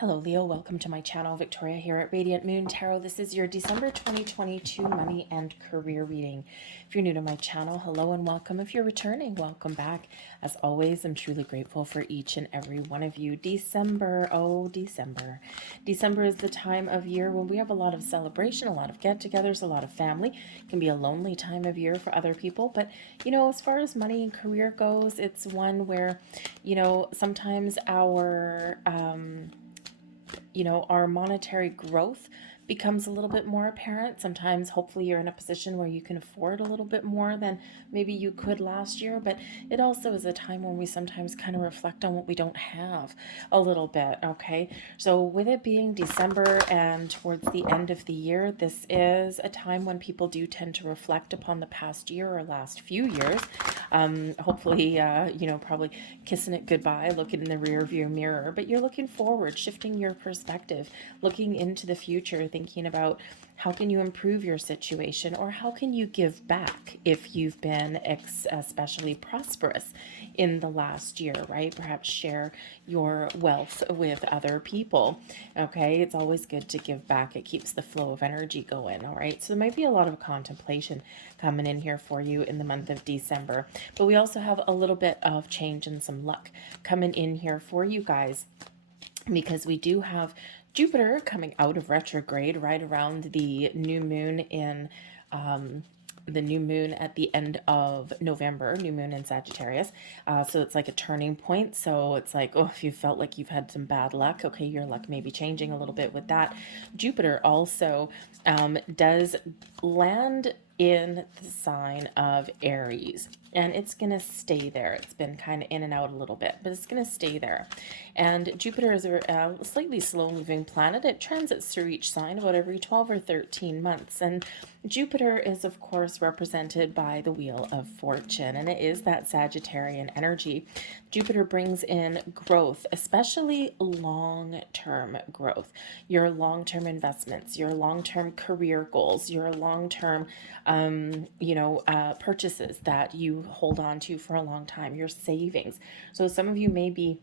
Hello, Leo. Welcome to my channel. Victoria here at Radiant Moon Tarot. This is your December 2022 money and career reading. If you're new to my channel, hello and welcome. If you're returning, welcome back. As always, I'm truly grateful for each and every one of you. December, oh, December. December is the time of year when we have a lot of celebration, a lot of get-togethers, a lot of family. It can be a lonely time of year for other people, but as far as money and career goes, it's one where, sometimes our monetary growth becomes a little bit more apparent. Sometimes, hopefully, you're in a position where you can afford a little bit more than maybe you could last year, but it also is a time when we sometimes kind of reflect on what we don't have a little bit, okay? So with it being December and towards the end of the year, this is a time when people do tend to reflect upon the past year or last few years. Hopefully, probably kissing it goodbye, looking in the rear view mirror, but you're looking forward, shifting your perspective, looking into the future, thinking about how can you improve your situation or how can you give back if you've been especially prosperous in the last year, right? Perhaps share your wealth with other people. Okay, it's always good to give back. It keeps the flow of energy going. All right, so there might be a lot of contemplation coming in here for you in the month of December, but we also have a little bit of change and some luck coming in here for you guys, because we do have Jupiter coming out of retrograde right around the new moon in the new moon at the end of November, new moon in Sagittarius. So it's like a turning point. So it's like, oh, if you felt like you've had some bad luck, okay, your luck may be changing a little bit with that. Jupiter also does land in the sign of Aries, and it's going to stay there. It's been kind of in and out a little bit, but it's going to stay there. And Jupiter is a slightly slow-moving planet. It transits through each sign about every 12 or 13 months. And Jupiter is, of course, represented by the Wheel of Fortune, and it is that Sagittarian energy. Jupiter brings in growth, especially long-term growth, your long-term investments, your long-term career goals, your long-term, purchases that you hold on to for a long time, your savings. So some of you may be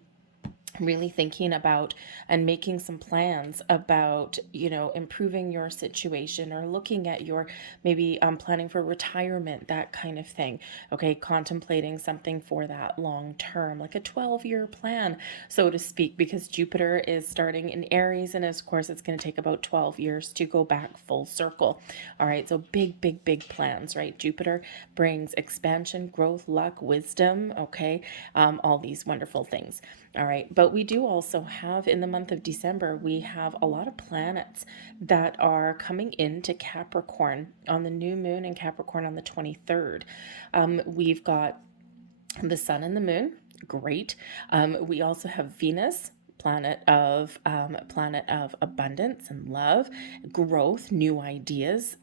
really thinking about and making some plans about improving your situation, or looking at your maybe planning for retirement, that kind of thing. Okay, contemplating something for that long term, like a 12-year plan, so to speak, because Jupiter is starting in Aries, and of course it's going to take about 12 years to go back full circle. All right, so big plans, right? Jupiter brings expansion, growth, luck, wisdom, okay, all these wonderful things. All right, but we do also have, in the month of December, we have a lot of planets that are coming into Capricorn on the new moon in Capricorn on the 23rd. We've got the sun and the moon, great. We also have Venus, planet of abundance and love, growth, new ideas.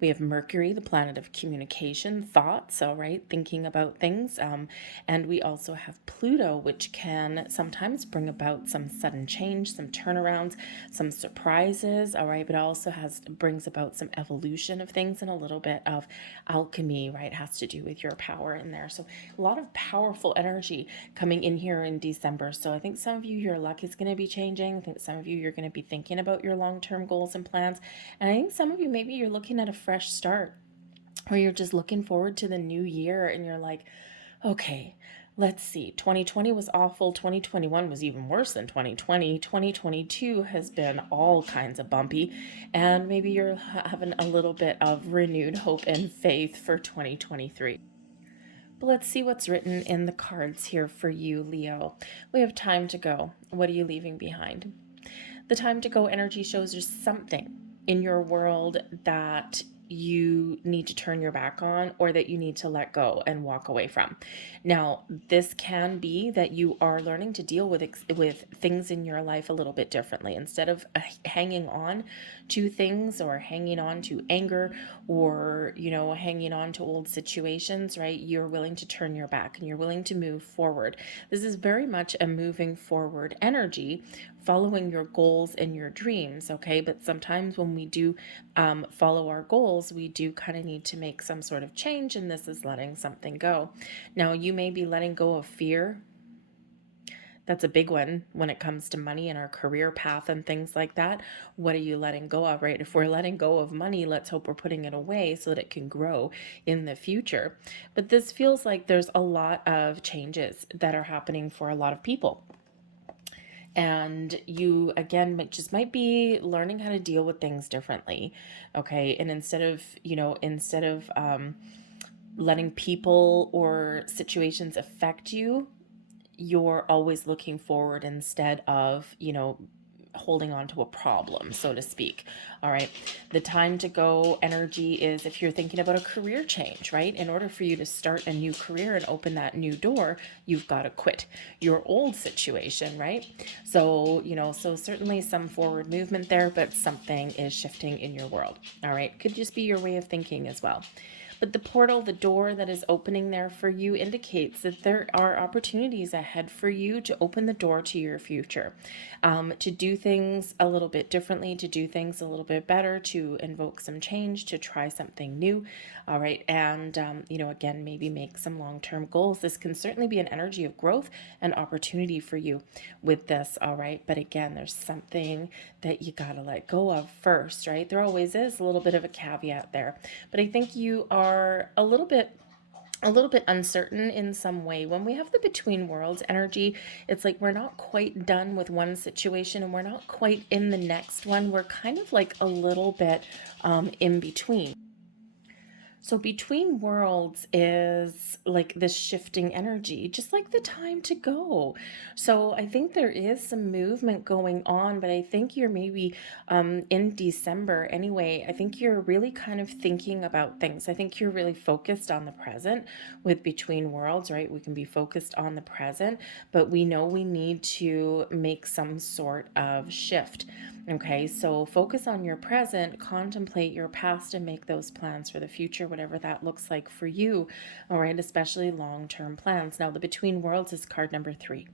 We have Mercury, the planet of communication, thoughts, all right, thinking about things. And we also have Pluto, which can sometimes bring about some sudden change, some turnarounds, some surprises, all right, but also brings about some evolution of things and a little bit of alchemy, right? It has to do with your power in there. So a lot of powerful energy coming in here in December. So I think some of you, your luck is going to be changing. I think some of you, you're going to be thinking about your long-term goals and plans. And I think some of you, maybe you're looking at a fresh start, or you're just looking forward to the new year and you're like, okay, let's see. 2020 was awful. 2021 was even worse than 2020. 2022 has been all kinds of bumpy. And maybe you're having a little bit of renewed hope and faith for 2023. But let's see what's written in the cards here for you, Leo. We have time to go. What are you leaving behind? The time to go energy shows there's something in your world that you need to turn your back on, or that you need to let go and walk away from. Now, this can be that you are learning to deal with things in your life a little bit differently. Instead of hanging on to things, or hanging on to anger, or hanging on to old situations, right? You're willing to turn your back and you're willing to move forward. This is very much a moving forward energy, following your goals and your dreams, okay? But sometimes when we do follow our goals, we do kind of need to make some sort of change, and this is letting something go. Now, you may be letting go of fear That's a big one when it comes to money and our career path and things like that. What are you letting go of, right? If we're letting go of money, let's hope we're putting it away so that it can grow in the future. But this feels like there's a lot of changes that are happening for a lot of people. And you, again, just might be learning how to deal with things differently. Okay. And instead of letting people or situations affect you, you're always looking forward instead of, holding on to a problem, so to speak. All right. The time to go energy is if you're thinking about a career change, right? In order for you to start a new career and open that new door, you've got to quit your old situation, right? So certainly some forward movement there, but something is shifting in your world. All right. Could just be your way of thinking as well. But the portal, the door that is opening there for you indicates that there are opportunities ahead for you to open the door to your future, to do things a little bit differently, to do things a little bit better, to invoke some change, to try something new. All right. And, again, maybe make some long-term goals. This can certainly be an energy of growth and opportunity for you with this. All right. But again, there's something that you got to let go of first, right? There always is a little bit of a caveat there, but I think you are a little bit uncertain in some way. When we have the between worlds energy, it's like we're not quite done with one situation and we're not quite in the next one. We're kind of like a little bit in between. So between worlds is like this shifting energy, just like the time to go. So I think there is some movement going on, but I think you're maybe in December anyway. I think you're really kind of thinking about things. I think you're really focused on the present with between worlds, right? We can be focused on the present, but we know we need to make some sort of shift. Okay, so focus on your present, contemplate your past, and make those plans for the future, whatever that looks like for you. All right, especially long term plans. Now, the Between Worlds is card number 3.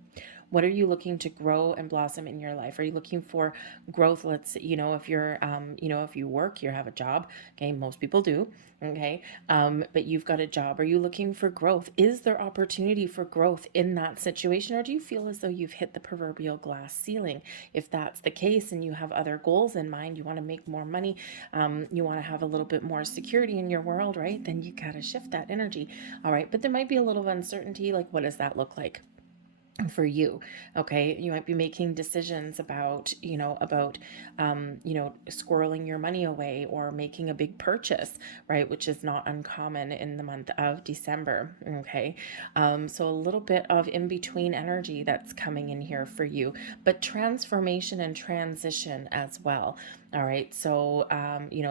What are you looking to grow and blossom in your life? Are you looking for growth? If you're, if you work, you have a job. Okay, most people do. Okay, but you've got a job. Are you looking for growth? Is there opportunity for growth in that situation, or do you feel as though you've hit the proverbial glass ceiling? If that's the case, and you have other goals in mind, you want to make more money, you want to have a little bit more security in your world, right? Then you got to shift that energy. All right, but there might be a little uncertainty. Like, what does that look like for you? Okay, you might be making decisions about squirreling your money away or making a big purchase, right, which is not uncommon in the month of December. Okay, so a little bit of in between energy that's coming in here for you, but transformation and transition as well. All right, so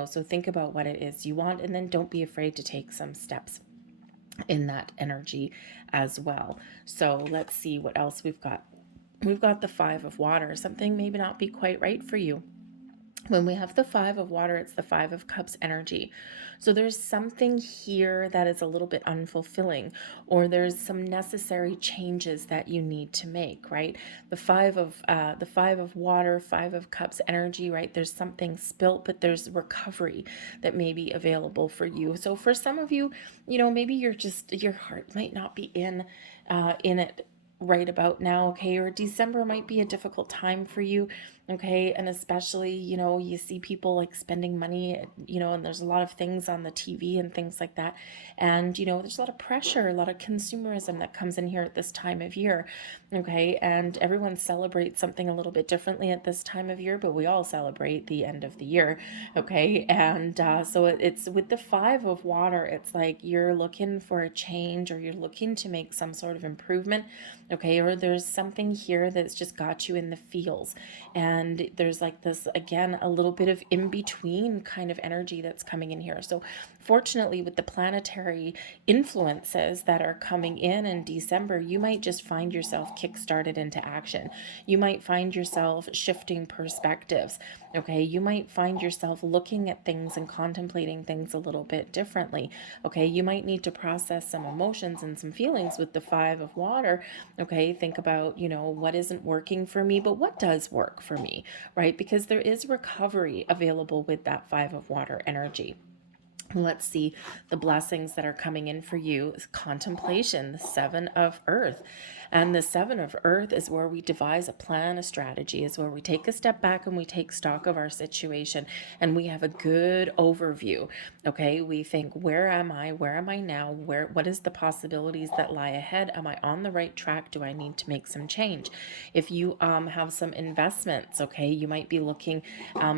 so think about what it is you want, and then don't be afraid to take some steps in that energy as well. So let's see what else we've got. We've got the 5 of water. Something maybe not be quite right for you. When we have the 5 of water, it's the 5 of cups energy. So there's something here that is a little bit unfulfilling, or there's some necessary changes that you need to make, right? The 5 of water, 5 of cups energy, right? There's something spilt, but there's recovery that may be available for you. So for some of you, maybe your heart might not be in it right about now, okay? Or December might be a difficult time for you, okay? And especially, you see people like spending money, and there's a lot of things on the TV and things like that. And, there's a lot of pressure, a lot of consumerism that comes in here at this time of year, okay? And everyone celebrates something a little bit differently at this time of year, but we all celebrate the end of the year, okay? And so it's with the 5 of water, it's like you're looking for a change, or you're looking to make some sort of improvement, okay? Or there's something here that's just got you in the feels. And there's like this, again, a little bit of in between kind of energy that's coming in here. So fortunately, with the planetary influences that are coming in December, you might just find yourself kickstarted into action. You might find yourself shifting perspectives. Okay, you might find yourself looking at things and contemplating things a little bit differently. Okay, you might need to process some emotions and some feelings with the 5 of water. Okay, think about, what isn't working for me, but what does work for me, right? Because there is recovery available with that 5 of water energy. Let's see the blessings that are coming in for you. Contemplation, the seven of earth. And the seven of earth is where we devise a plan, a strategy, is where we take a step back and we take stock of our situation and we have a good overview. Okay. We think, where am I? Where am I now? What is the possibilities that lie ahead? Am I on the right track? Do I need to make some change? If you have some investments, okay, you might be looking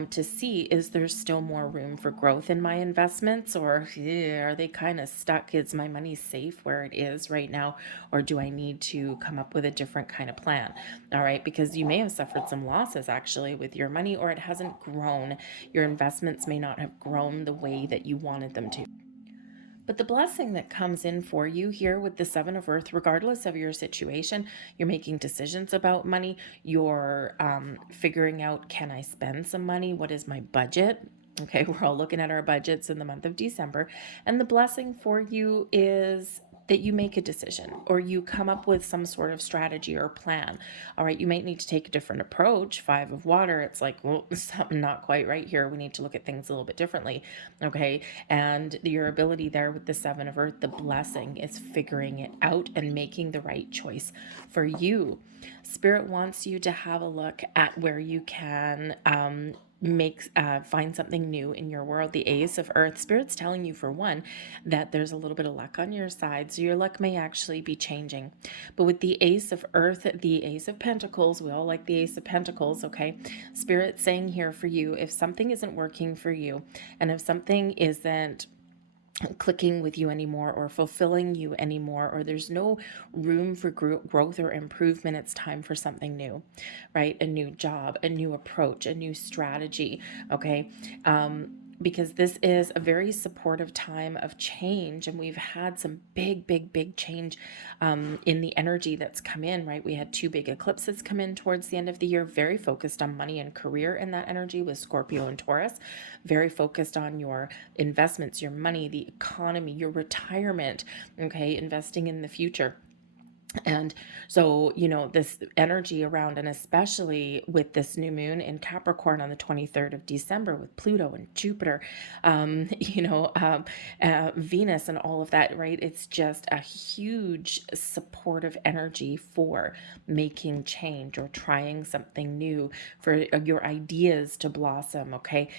to see, is there still more room for growth in my investments, or are they kind of stuck? Is my money safe where it is right now, or do I need to come up with a different kind of plan? All right, because you may have suffered some losses actually with your money, or it hasn't grown. Your investments may not have grown the way that you wanted them to. But the blessing that comes in for you here with the seven of earth, regardless of your situation, you're making decisions about money. You're figuring out, can I spend some money? What is my budget? Okay, we're all looking at our budgets in the month of December. And the blessing for you is that you make a decision or you come up with some sort of strategy or plan. All right, you might need to take a different approach. Five of water, it's like, well, something not quite right here. We need to look at things a little bit differently. Okay, and your ability there with the seven of earth, the blessing is figuring it out and making the right choice for you. Spirit wants you to have a look at where you can find something new in your world. The ace of earth, spirit's telling you, for one, that there's a little bit of luck on your side, so your luck may actually be changing. But with the ace of earth, the ace of pentacles, we all like the ace of pentacles, okay? Spirit's saying here for you, if something isn't working for you, and if something isn't clicking with you anymore or fulfilling you anymore, or there's no room for growth or improvement, it's time for something new, right? A new job, a new approach, a new strategy. Okay. Because this is a very supportive time of change, and we've had some big change in the energy that's come in, right? We had two big eclipses come in towards the end of the year, very focused on money and career in that energy with Scorpio and Taurus, very focused on your investments, your money, the economy, your retirement, okay, investing in the future. And so, this energy around, and especially with this new moon in Capricorn on the 23rd of December with Pluto and Jupiter, Venus and all of that, right? It's just a huge supportive energy for making change or trying something new, for your ideas to blossom, okay?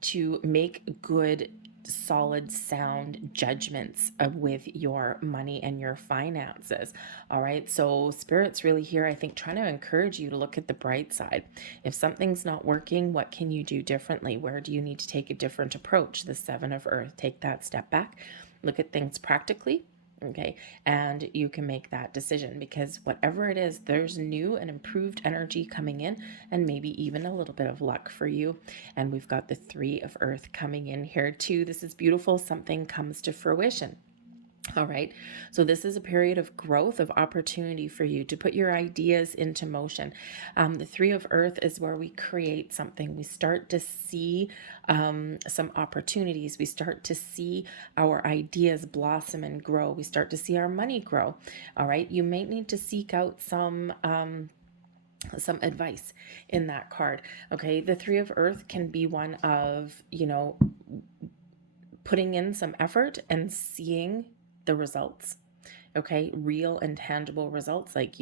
To make good, solid, sound judgments with your money and your finances. All right. So spirit's really here, I think, trying to encourage you to look at the bright side. If something's not working, what can you do differently? Where do you need to take a different approach? The seven of earth, take that step back, look at things practically. Okay. And you can make that decision, because whatever it is, there's new and improved energy coming in, and maybe even a little bit of luck for you. And we've got the three of earth coming in here too. This is beautiful. Something comes to fruition. All right. So this is a period of growth, of opportunity for you to put your ideas into motion. The three of earth is where we create something. We start to see some opportunities. We start to see our ideas blossom and grow. We start to see our money grow. All right. You may need to seek out some advice in that card. Okay. The three of earth can be one of, putting in some effort and seeing the results. Okay, real and tangible results, like,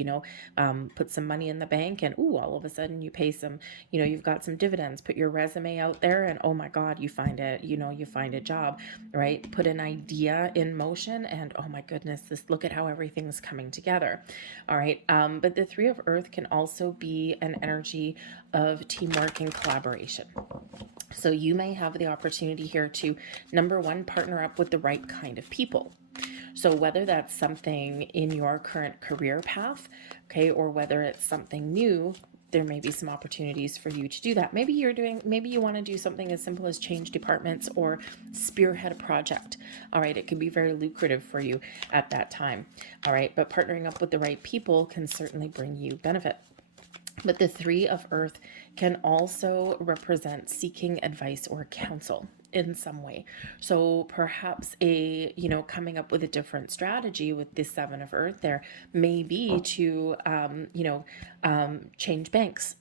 put some money in the bank and all of a sudden you pay some, you've got some dividends. Put your resume out there and oh my God, you find a job, right? Put an idea in motion and oh my goodness, look at how everything's coming together. All right. But the three of earth can also be an energy of teamwork and collaboration. So you may have the opportunity here to, number one, partner up with the right kind of people. So whether that's something in your current career path, okay, or whether it's something new, there may be some opportunities for you to do that. Maybe you want to do something as simple as change departments or spearhead a project. All right. It can be very lucrative for you at that time. All right. But partnering up with the right people can certainly bring you benefit. But the three of earth can also represent seeking advice or counsel in some way. So perhaps coming up with a different strategy with the seven of earth there may be to, change banks.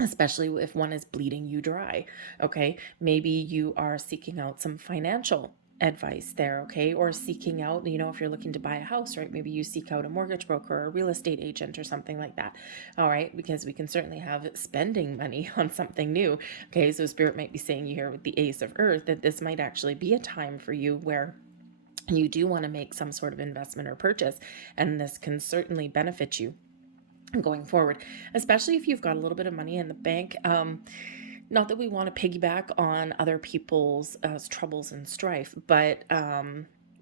especially if one is bleeding you dry. Okay, maybe you are seeking out some financial advice there, okay, or seeking out, if you're looking to buy a house, right, maybe you seek out a mortgage broker or a real estate agent or something like that. All right, because we can certainly have spending money on something new. Okay, so spirit might be saying here with the Ace of Earth that this might actually be a time for you where you do want to make some sort of investment or purchase, and this can certainly benefit you going forward, especially if you've got a little bit of money in the bank. Not that we want to piggyback on other people's troubles and strife, but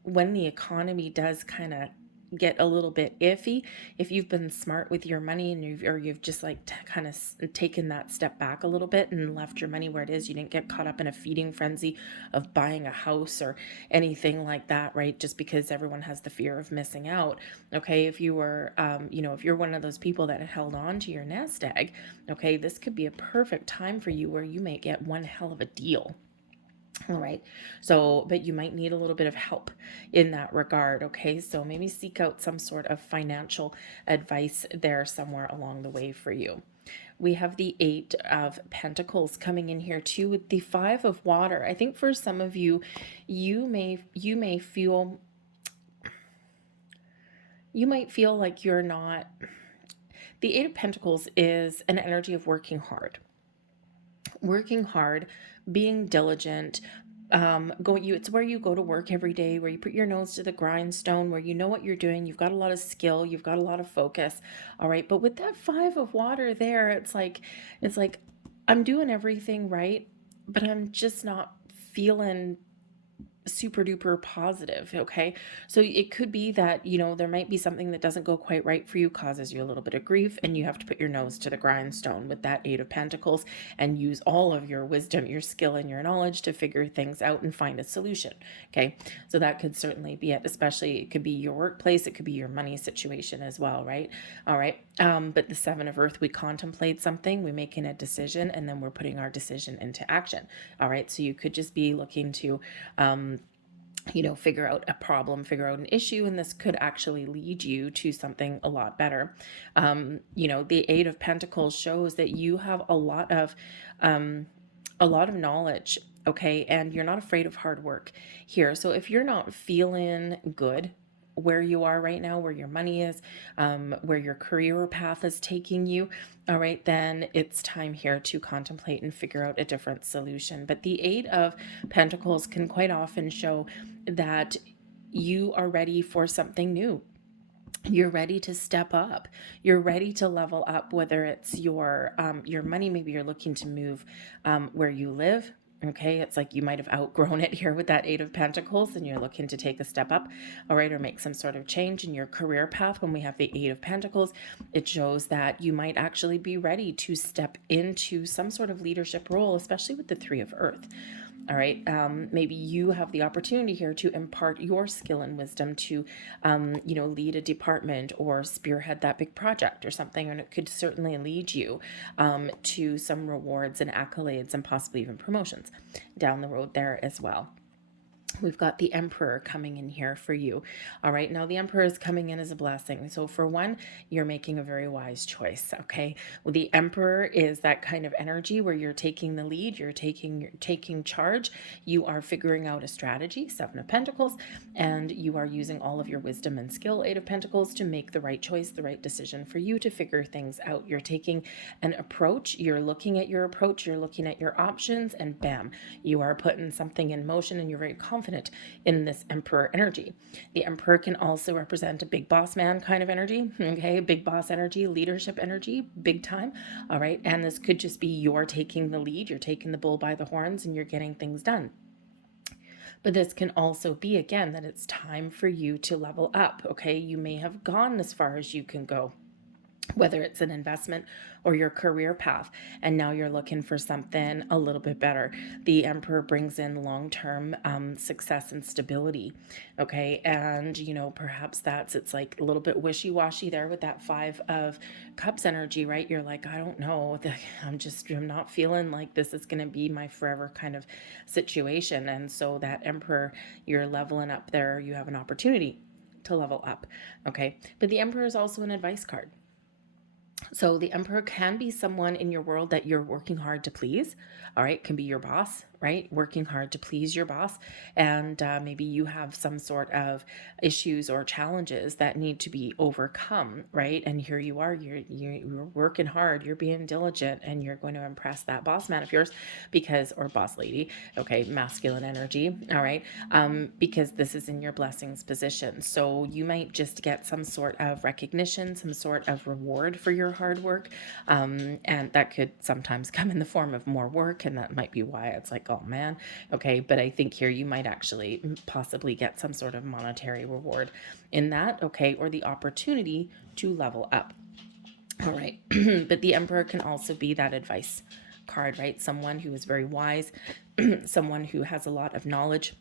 when the economy does kind of get a little bit iffy, if you've been smart with your money and you've just like kind of taken that step back a little bit and left your money where it is, you didn't get caught up in a feeding frenzy of buying a house or anything like that, right? Just because everyone has the fear of missing out. Okay, if you were, if you're one of those people that held on to your nest egg, okay, this could be a perfect time for you where you may get one hell of a deal. All right. So, but you might need a little bit of help in that regard. Okay. So maybe seek out some sort of financial advice there somewhere along the way for you. We have the Eight of Pentacles coming in here too with the Five of Water. I think for some of you, you might feel like you're not. The Eight of Pentacles is an energy of working hard, being diligent. It's where you go to work every day, where you put your nose to the grindstone, where you know what you're doing, you've got a lot of skill, you've got a lot of focus. All right, but with that Five of Water there, it's like I'm doing everything right, but I'm just not feeling super duper positive. Okay, so it could be that there might be something that doesn't go quite right for you, causes you a little bit of grief, and you have to put your nose to the grindstone with that Eight of Pentacles and use all of your wisdom, your skill, and your knowledge to figure things out and find a solution. Okay, so that could certainly be it. Especially it could be your workplace, it could be your money situation as well, right? All right, but the Seven of Earth, we contemplate something, we making a decision, and then we're putting our decision into action. All right, so you could just be looking to figure out a problem, figure out an issue, and this could actually lead you to something a lot better. The Eight of Pentacles shows that you have a lot of knowledge, okay, and you're not afraid of hard work here. So if you're not feeling good where you are right now, where your money is, where your career path is taking you, all right, then it's time here to contemplate and figure out a different solution. But the Eight of Pentacles can quite often show that you are ready for something new. You're ready to step up. You're ready to level up, whether it's your money. Maybe you're looking to move where you live. Okay, it's like you might have outgrown it here with that Eight of Pentacles and you're looking to take a step up, all right, or make some sort of change in your career path. When we have the Eight of Pentacles, it shows that you might actually be ready to step into some sort of leadership role, especially with the Three of Earth. All right, maybe you have the opportunity here to impart your skill and wisdom to, lead a department or spearhead that big project or something, and it could certainly lead you to some rewards and accolades and possibly even promotions down the road there as well. We've got the Emperor coming in here for you. All right, now the Emperor is coming in as a blessing. So for one, you're making a very wise choice, okay? Well, the Emperor is that kind of energy where you're taking the lead, you're taking charge, you are figuring out a strategy, Seven of Pentacles, and you are using all of your wisdom and skill, Eight of Pentacles, to make the right choice, the right decision for you to figure things out. You're taking an approach, you're looking at your approach, you're looking at your options, and bam, you are putting something in motion, and you're very confident in this Emperor energy. The Emperor can also represent a big boss man kind of energy, okay? Big boss energy, leadership energy, big time, all right? And this could just be you're taking the lead, you're taking the bull by the horns, and you're getting things done. But this can also be, again, that it's time for you to level up, okay? You may have gone as far as you can go, whether it's an investment or your career path, and now you're looking for something a little bit better. The Emperor brings in long-term success and stability, okay? And perhaps it's like a little bit wishy-washy there with that Five of Cups energy, right? You're like, I don't know, I'm not feeling like this is going to be my forever kind of situation. And so that Emperor, you're leveling up there, you have an opportunity to level up, okay? But the Emperor is also an advice card. So the emperor can be someone in your world that you're working hard to please. All right. Can be your boss, right? Working hard to please your boss. And maybe you have some sort of issues or challenges that need to be overcome, right? And here you are, you're working hard, you're being diligent, and you're going to impress that boss man of yours because, or boss lady, okay, masculine energy. All right. Because this is in your blessings position. So you might just get some sort of recognition, some sort of reward for your hard work. And that could sometimes come in the form of more work. And that might be why it's like, oh man, okay. But I think here you might actually possibly get some sort of monetary reward in that, okay, or the opportunity to level up. All right. But the emperor can also be that advice card, right? Someone who is very wise, someone who has a lot of knowledge,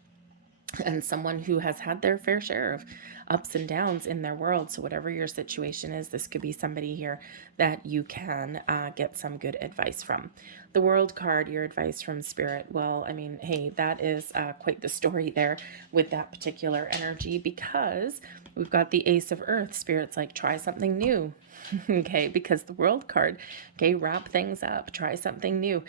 and someone who has had their fair share of ups and downs in their world. So, whatever your situation is, this could be somebody here that you can get some good advice from. The World card, your advice from Spirit. Well, I mean, hey, that is quite the story there with that particular energy, because we've got the Ace of Earth. Spirit's like, try something new. Okay, because the World card, okay, wrap things up, try something new.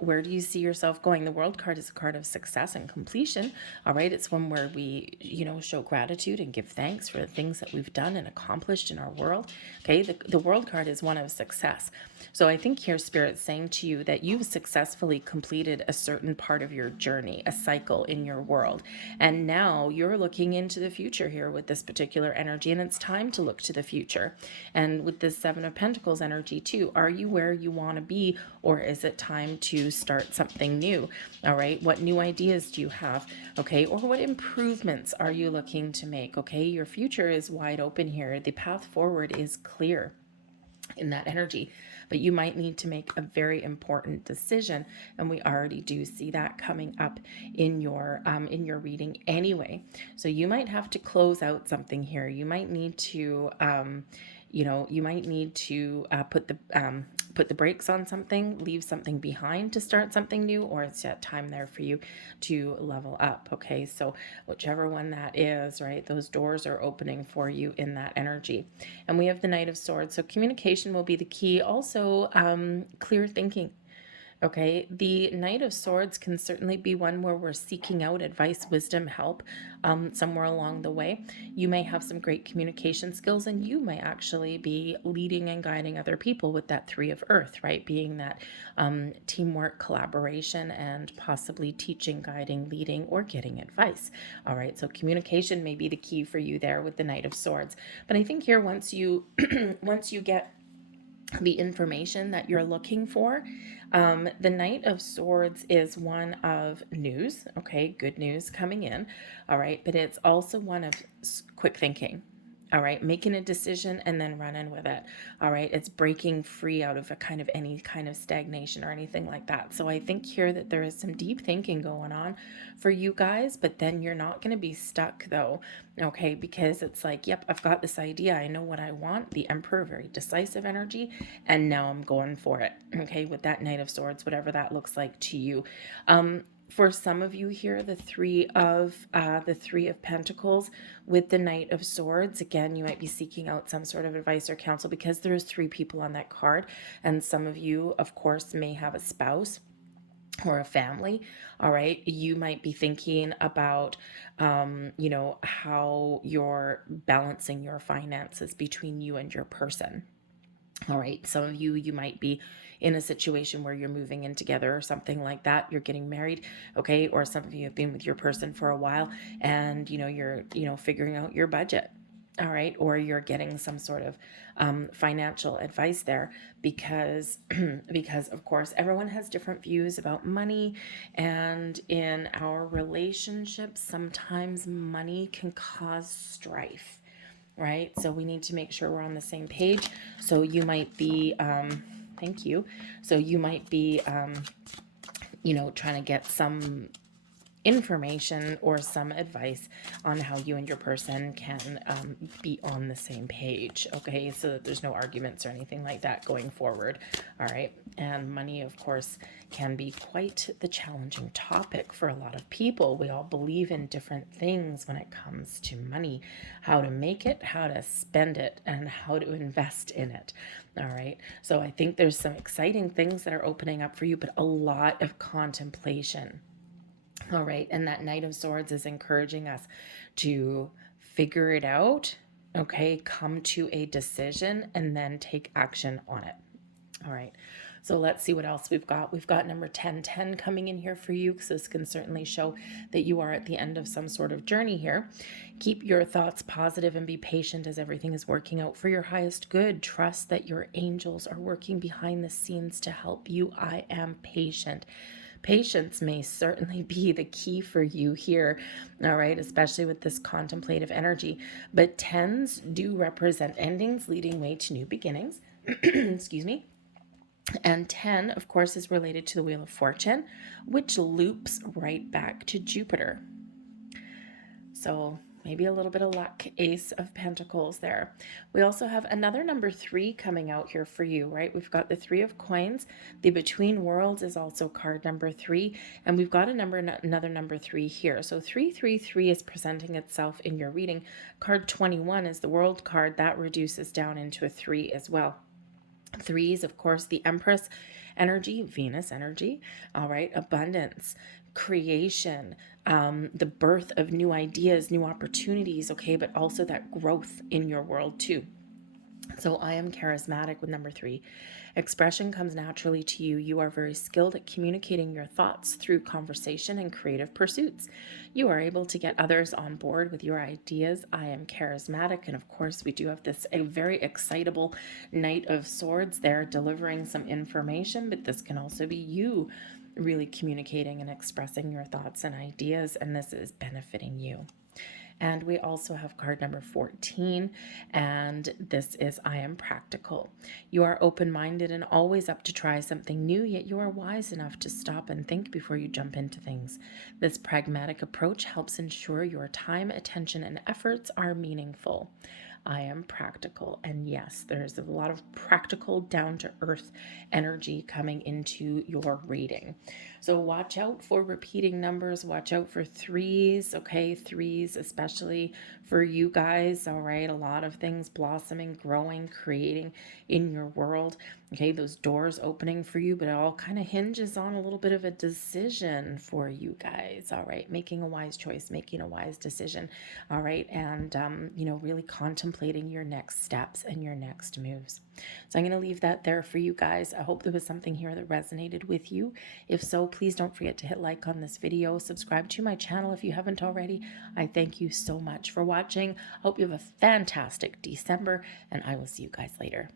Where do you see yourself going? The World card is a card of success and completion. All right, it's one where we, show gratitude and give thanks for the things that we've done and accomplished in our world. Okay, the World card is one of success. So I think here Spirit's saying to you that you've successfully completed a certain part of your journey, a cycle in your world. And now you're looking into the future here with this particular energy, and it's time to look to the future. And with this Seven of Pentacles energy too, are you where you want to be, or is it time to start something new? All right, what new ideas do you have? Okay, or what improvements are you looking to make? Okay, your future is wide open here. The path forward is clear in that energy, but you might need to make a very important decision, and we already do see that coming up in your reading anyway. So you might have to close out something here. You might need to put the brakes on something, leave something behind to start something new, or it's that time there for you to level up. Okay, so whichever one that is, right, those doors are opening for you in that energy. And we have the Knight of Swords, so communication will be the key. Also, clear thinking. Okay, the Knight of Swords can certainly be one where we're seeking out advice, wisdom, help somewhere along the way. You may have some great communication skills, and you may actually be leading and guiding other people with that Three of Earth, right? Being that teamwork, collaboration, and possibly teaching, guiding, leading, or getting advice. All right, so communication may be the key for you there with the Knight of Swords. But I think here, once you once you get the information that you're looking for. The Knight of Swords is one of news, okay, good news coming in, all right, but it's also one of quick thinking. All right, making a decision and then running with it. All right, it's breaking free out of any kind of stagnation or anything like that. So I think here that there is some deep thinking going on for you guys, but then you're not going to be stuck though. Okay, because it's like, yep, I've got this idea. I know what I want. The Emperor, very decisive energy, and now I'm going for it. Okay, with that Knight of Swords, whatever that looks like to you. For some of you here, the Three of Pentacles with the Knight of Swords, again, you might be seeking out some sort of advice or counsel because there's three people on that card, and some of you, of course, may have a spouse or a family. All right, you might be thinking about how you're balancing your finances between you and your person. All right, some of you might be in a situation where you're moving in together or something like that. You're getting married, okay, or some of you have been with your person for a while, and you're figuring out your budget. All right, or you're getting some sort of financial advice there because because of course everyone has different views about money, and in our relationships sometimes money can cause strife, right? So we need to make sure we're on the same page. So you might be, thank you. So you might be, trying to get some information or some advice on how you and your person can be on the same page, okay? So that there's no arguments or anything like that going forward, all right? And money, of course, can be quite the challenging topic for a lot of people. We all believe in different things when it comes to money, how to make it, how to spend it, and how to invest in it, all right? So I think there's some exciting things that are opening up for you, but a lot of contemplation. All right. And that Knight of Swords is encouraging us to figure it out, okay, come to a decision, and then take action on it. All right. So let's see what else we've got. We've got number 1010 coming in here for you, because this can certainly show that you are at the end of some sort of journey here. Keep your thoughts positive and be patient as everything is working out for your highest good. Trust that your angels are working behind the scenes to help you. I am patient. Patience may certainly be the key for you here, all right, especially with this contemplative energy. But tens do represent endings leading way to new beginnings. Excuse me. And 10, of course, is related to the Wheel of Fortune, which loops right back to Jupiter. So maybe a little bit of luck, Ace of Pentacles there. We also have another number 3 coming out here for you, right? We've got the 3 of Coins. The Between Worlds is also card number 3. And we've got another number 3 here. So 333 is presenting itself in your reading. Card 21 is the World card. That reduces down into a 3 as well. 3 is, of course, the Empress energy, Venus energy, all right, abundance, creation, the birth of new ideas, new opportunities, okay, but also that growth in your world too. So I am charismatic with number 3. Expression comes naturally to you. You are very skilled at communicating your thoughts through conversation and creative pursuits. You are able to get others on board with your ideas. I am charismatic. And of course, we do have this a very excitable Knight of Swords there delivering some information, but this can also be you really communicating and expressing your thoughts and ideas, and this is benefiting you. And we also have card number 14, and this is I am practical. You are open-minded and always up to try something new, yet you are wise enough to stop and think before you jump into things. This pragmatic approach helps ensure your time, attention, and efforts are meaningful. I am practical. And yes, there's a lot of practical, down-to-earth energy coming into your reading. So watch out for repeating numbers. Watch out for 3s, okay? 3s, especially for you guys, all right? A lot of things blossoming, growing, creating in your world, okay? Those doors opening for you, but it all kind of hinges on a little bit of a decision for you guys, all right? Making a wise choice, making a wise decision, all right? And, really contemplating your next steps and your next moves. So I'm going to leave that there for you guys. I hope there was something here that resonated with you. If so, please don't forget to hit like on this video. Subscribe to my channel if you haven't already. I thank you so much for watching. I hope you have a fantastic December, and I will see you guys later.